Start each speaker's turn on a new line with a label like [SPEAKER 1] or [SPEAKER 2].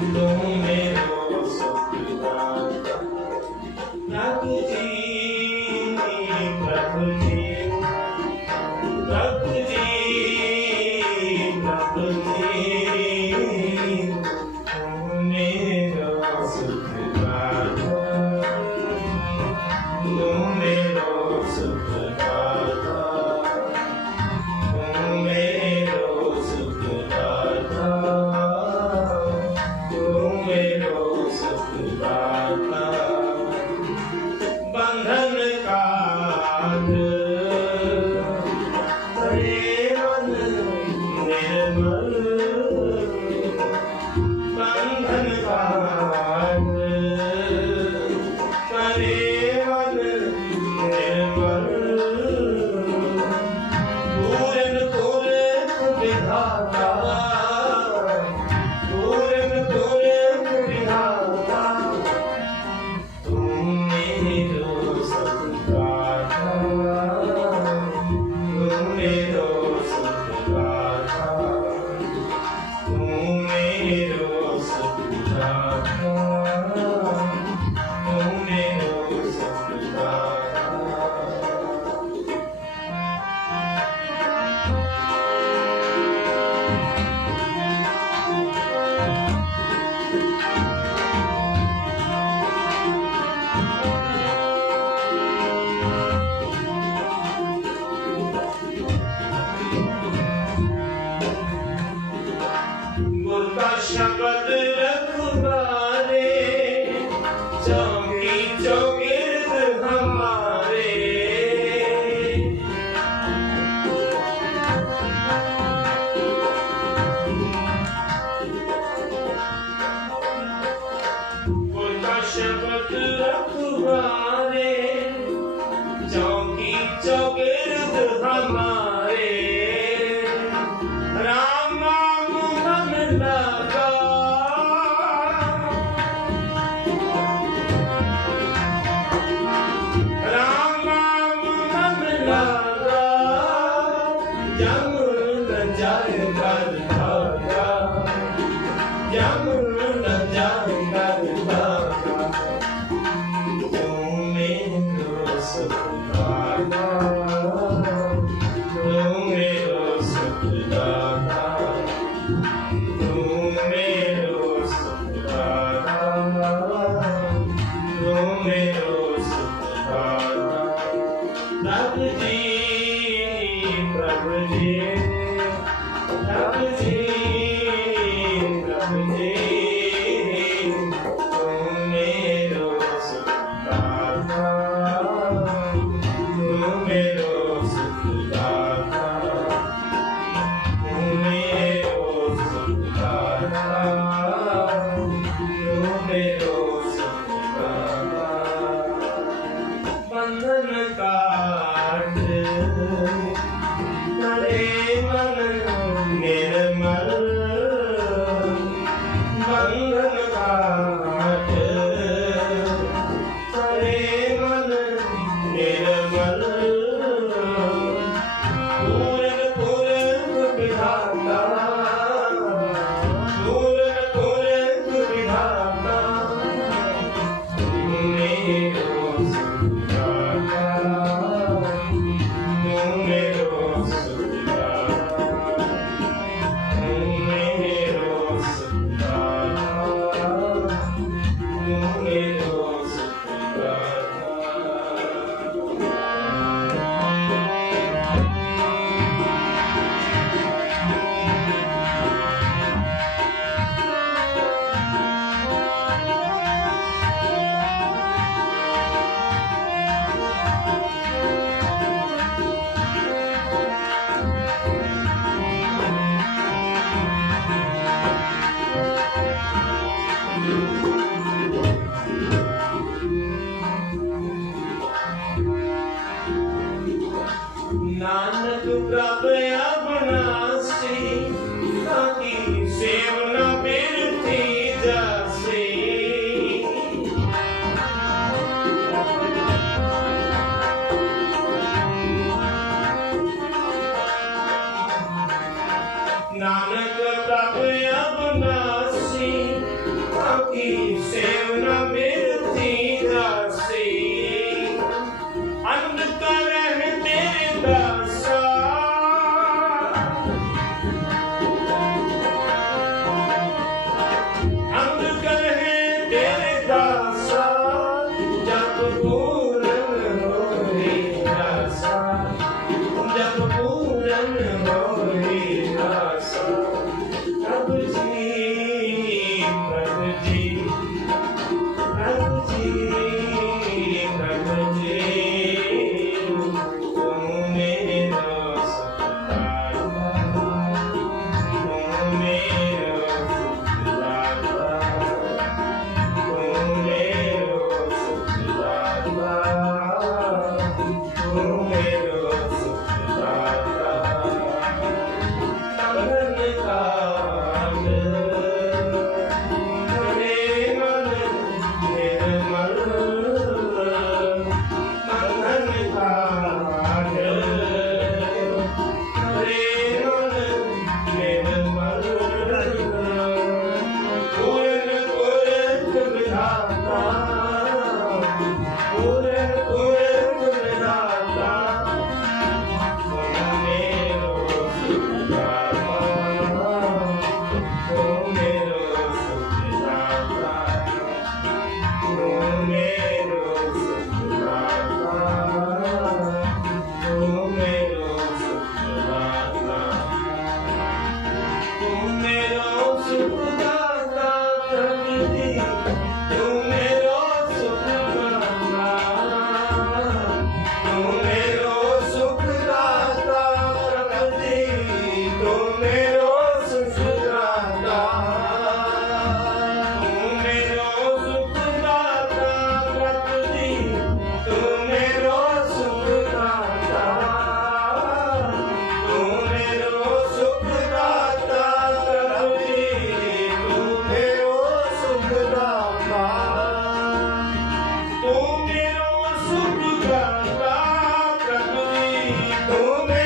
[SPEAKER 1] don't make was. He said. Oh, man.